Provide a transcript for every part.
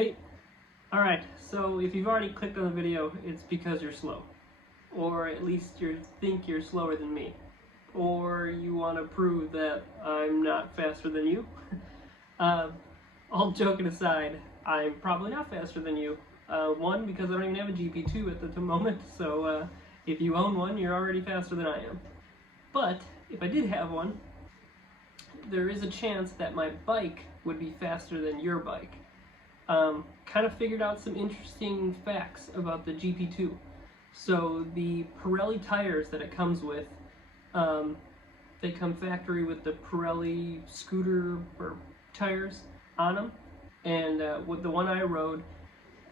Hey, alright, so if you've already clicked on the video, it's because you're slow. Or at least you think you're slower than me. Or you want to prove that I'm not faster than you. All joking aside, I'm probably not faster than you. One, because I don't even have a GP2 at the moment, so if you own one, you're already faster than I am. But if I did have one, there is a chance that my bike would be faster than your bike. Kind of figured out some interesting facts about the GP2. So the Pirelli tires that it comes with, they come factory with the Pirelli scooter or tires on them, and with the one I rode,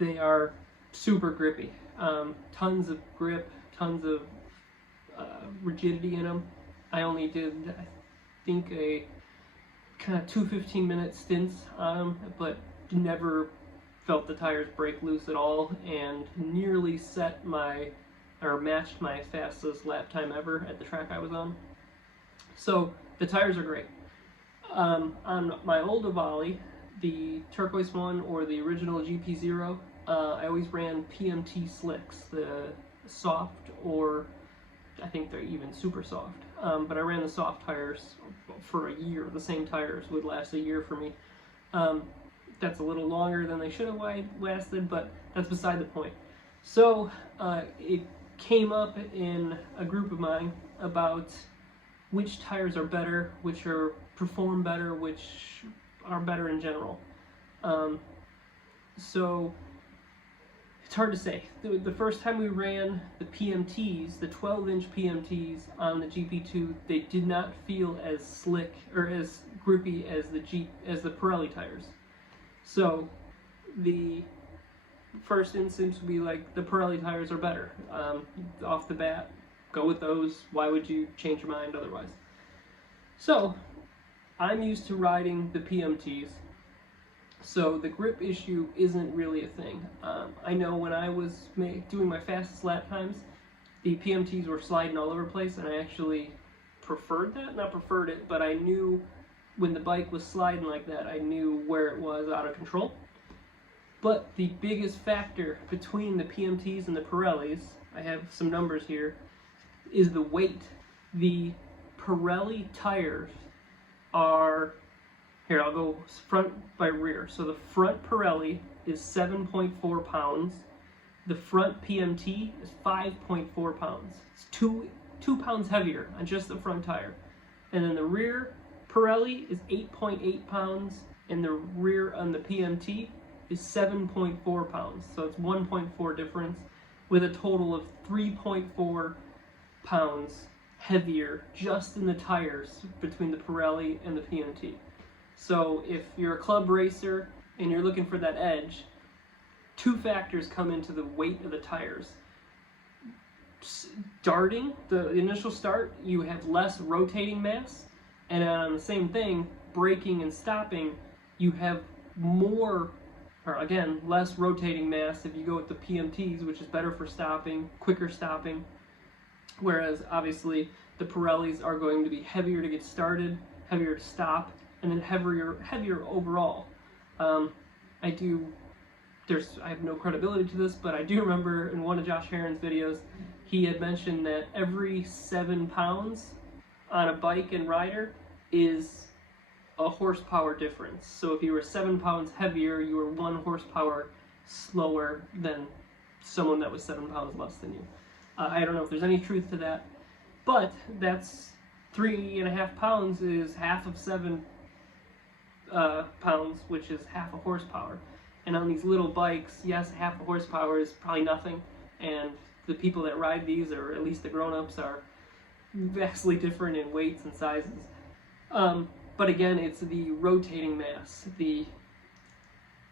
they are super grippy. Tons of grip, tons of rigidity in them. I only did, I think, a kind of 2 15-minute stints on them, but never felt the tires break loose at all, and nearly set my, or matched my fastest lap time ever at the track I was on. So the tires are great. On my old Ohvale, the turquoise one or the original GP0, I always ran PMT slicks, the soft, or I think they're even super soft. But I ran the soft tires for a year. The same tires would last a year for me. That's a little longer than they should have lasted, but that's beside the point. So it came up in a group of mine about which tires are better, which perform better, which are better in general. So it's hard to say. The first time we ran the PMTs, the 12-inch PMTs on the GP2, they did not feel as slick or as grippy as the Pirelli tires. So the first instance would be like, the Pirelli tires are better. Off the bat, go with those. Why would you change your mind otherwise? So I'm used to riding the PMTs, so the grip issue isn't really a thing. I know when I was doing my fastest lap times, the PMTs were sliding all over the place, and I actually preferred that. Not preferred it, but I knew when the bike was sliding like that, I knew where it was out of control. But the biggest factor between the PMTs and the Pirellis, I have some numbers here, is the weight. The Pirelli tires are, here I'll go front by rear. So the front Pirelli is 7.4 pounds. The front PMT is 5.4 pounds. It's two pounds heavier on just the front tire. And then the rear Pirelli is 8.8 pounds, and the rear on the PMT is 7.4 pounds. So it's 1.4 difference, with a total of 3.4 pounds heavier just in the tires between the Pirelli and the PMT. So if you're a club racer and you're looking for that edge, two factors come into the weight of the tires. Starting, the initial start, you have less rotating mass, and on the same thing, braking and stopping, you have more, or again, less rotating mass if you go with the PMTs, which is better for stopping, quicker stopping, whereas obviously the Pirellis are going to be heavier to get started, heavier to stop, and then heavier overall. I have no credibility to this, but I do remember in one of Josh Heron's videos, he had mentioned that every 7 pounds on a bike and rider is a horsepower difference. So if you were 7 pounds heavier, you were 1 horsepower slower than someone that was 7 pounds less than you. I don't know if there's any truth to that, but that's 3.5 pounds is half of 7 pounds, which is half a horsepower. And on these little bikes, yes, half a horsepower is probably nothing, and the people that ride these, or at least the grown-ups, are vastly different in weights and sizes. But again, it's the rotating mass, the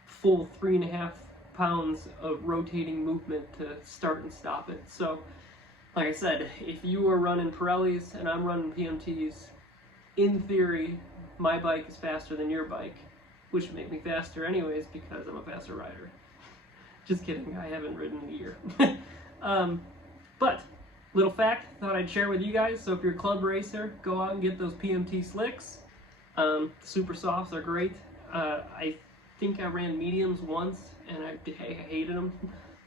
full 3.5 pounds of rotating movement to start and stop it. So, like I said, if you are running Pirellis and I'm running PMTs, in theory, my bike is faster than your bike, which would make me faster anyways because I'm a faster rider. Just kidding, I haven't ridden in a year. But, little fact, thought I'd share with you guys. So if you're a club racer, go out and get those PMT slicks. Super softs are great. I think I ran mediums once, and I hated them.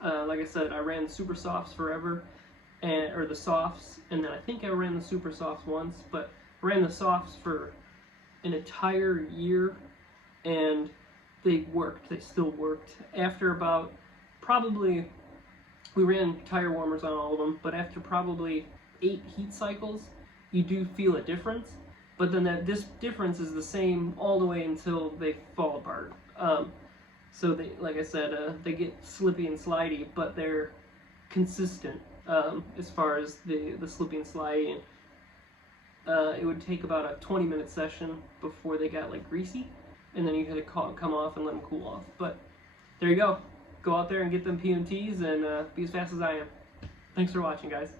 Like I said, I ran super softs forever, or the softs, and then I think I ran the super softs once, but I ran the softs for an entire year, and they worked. They still worked. After about probably, we ran tire warmers on all of them, but after probably 8 heat cycles, you do feel a difference. But then this difference is the same all the way until they fall apart. So they, like I said, they get slippy and slidey, but they're consistent as far as the slippy and slidey. And it would take about a 20-minute session before they got like greasy, and then you had to come off and let them cool off. But there you go. Go out there and get them PMTs and be as fast as I am. Thanks for watching, guys.